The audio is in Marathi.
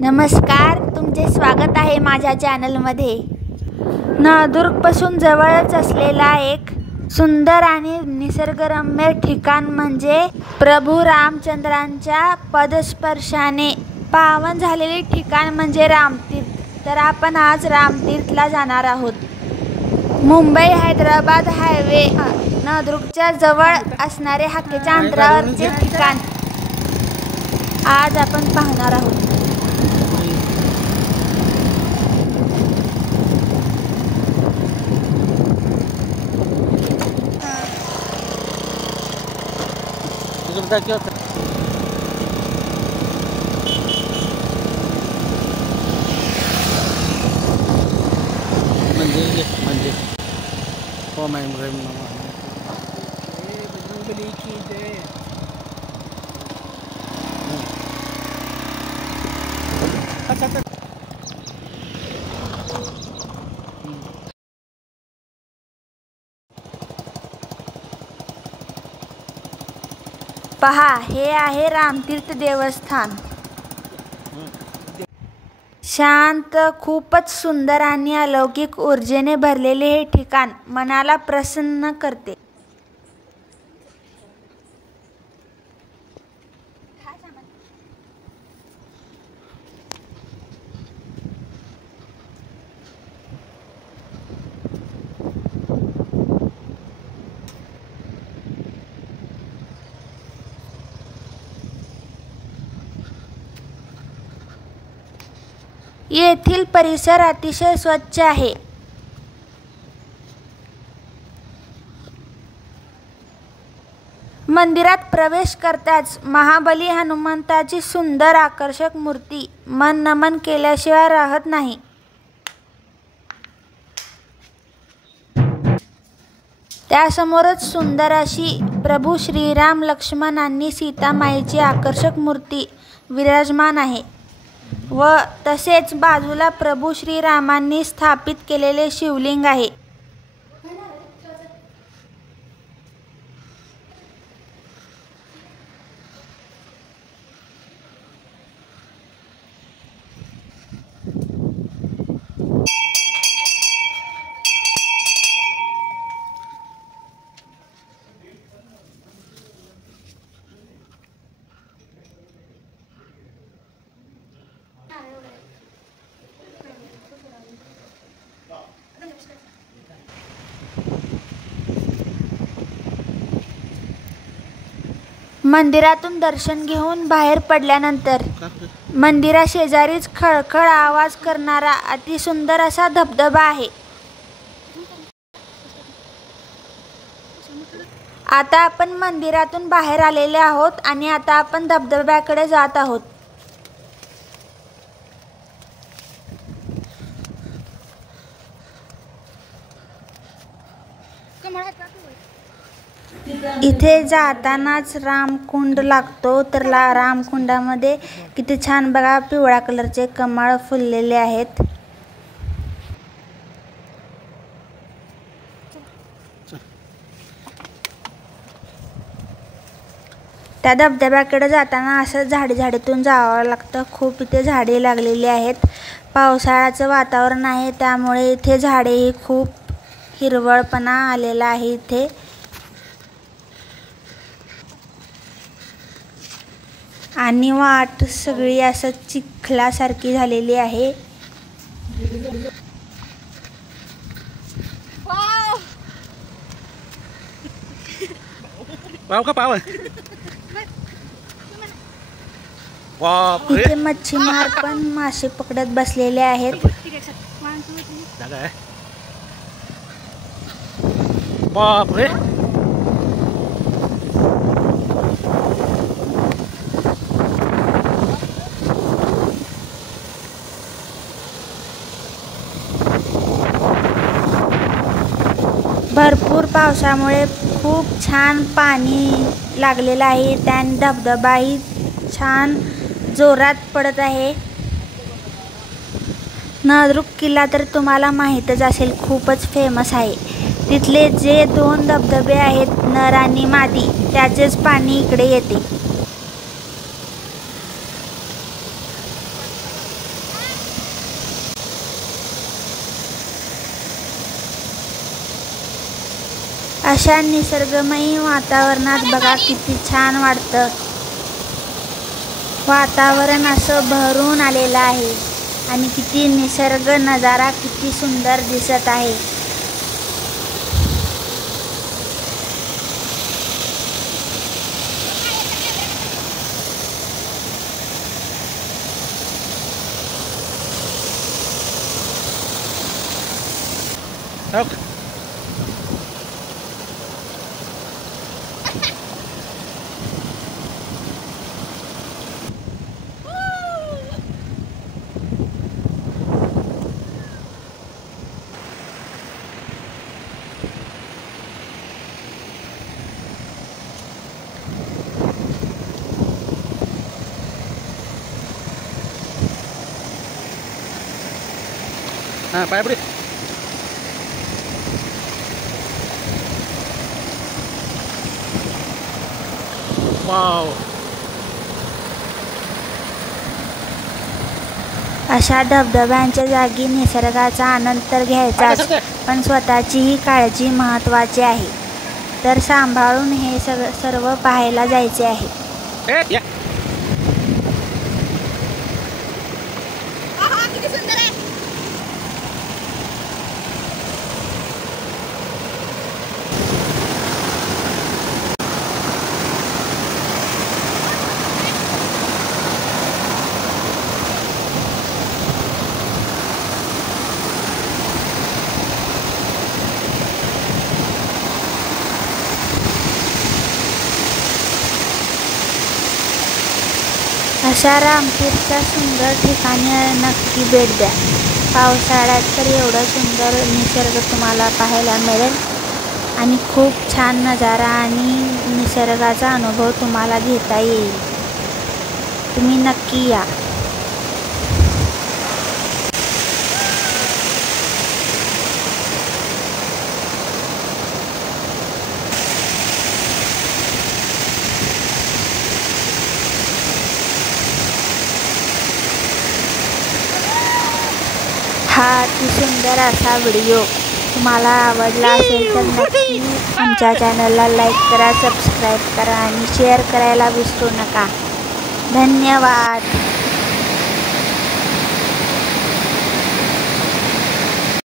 नमस्कार, तुमचे स्वागत आहे माझ्या चॅनलमध्ये। नळदुर्गपासून जवळच असलेला एक सुंदर आणि निसर्गरम्य ठिकाण म्हणजे प्रभू रामचंद्रांच्या पदस्पर्शाने पावन झालेले ठिकाण म्हणजे रामतीर्थ। तर आपण आज रामतीर्थला जाणार आहोत। मुंबई हैदराबाद हायवे नळदुर्गच्या जवळ असणारे हाकेच्या अंतरावरचे ठिकाण आज आपण पाहणार आहोत। मंदिर हो मैं पहा, हे आहे रामतीर्थ देवस्थान। शांत, खूपच सुंदर आणि अलौकिक ऊर्जेने भरलेले हे ठिकाण मनाला प्रसन्न करते। येथील परिसर अतिशय स्वच्छ आहे। मंदिरात प्रवेश करताच महाबली हनुमंताची सुंदर आकर्षक मूर्ती मन नमन केल्याशिवाय राहत नाही। त्यासमोरच सुंदर अशी प्रभू श्रीराम, लक्ष्मण आणि सीतामाईची आकर्षक मूर्ती विराजमान आहे व तसेच बाजूला प्रभू श्रीरामांनी स्थापित केलेले शिवलिंग आहे। मंदिरातून दर्शन घेऊन बाहेर पडल्यानंतर मंदिराशेजारीच खळखळ आवाज करणारा अतिसुंदर असा धबधबा आहे। आता आपण मंदिरातून बाहेर आलेले आहोत आणि आता आपण धबधब्याकडे जात आहोत। इथे जातानाच रामकुंड लागतो, तर रामकुंडामध्ये किती छान बघा, पिवळ्या कलरचे कमळ फुललेले आहेत। त्या धबधब्याकडे जाताना असं झाडीतून जावं लागतं। खूप इथे झाडे लागलेली आहेत। पावसाळ्याचं वातावरण आहे त्यामुळे इथे झाडेही खूप हिरवळपणा आलेला आहे इथे। आणि वाट सगळी असं चिखलासारखी झालेली आहे। इथे मच्छीमार पण मासे पकडत बसलेले आहेत। बापरे, भरपूर पावसामुळे खूप छान पाणी लागलेलं आहे। त्याने धबधबाही छान जोरात पडत आहे। नळदुर्ग किल्ला तर तुम्हाला माहीतच असेल, खूपच फेमस आहे। तिथले जे 2 धबधबे आहेत, नर आणि मादी, त्याचेच पाणी इकडे येते। अशा निसर्गमयी वातावरणात बघा किती छान वाटतं. वातावरण असं भरून आलेलं आहे आणि किती निसर्ग नजारा किती सुंदर दिसत आहे. Ok. Pakai beri. Wow. अशा धबधब्यांच्या जागी निसर्गाचा आनंद तर घ्यायचाच, पण स्वतःचीही काळजी महत्त्वाची आहे. तर सांभाळून हे सर्व पाहायला जायचे आहे. Ya. किती सुंदर आहे. अशा रामतीर्थच्या सुंदर ठिकाणी नक्की भेट द्या. पावसाळ्यात तर एवढं सुंदर निसर्ग तुम्हाला पाहायला मिळेल आणि खूप छान नजारा आणि निसर्गाचा अनुभव तुम्हाला घेता येईल. तुम्ही नक्की या. हा अति सुंदर असा व्हिडिओ तुम्हाला आवडला असेल तर नक्की आमच्या चॅनलला लाईक करा, सबस्क्राईब करा आणि शेअर करायला विसरू नका. धन्यवाद.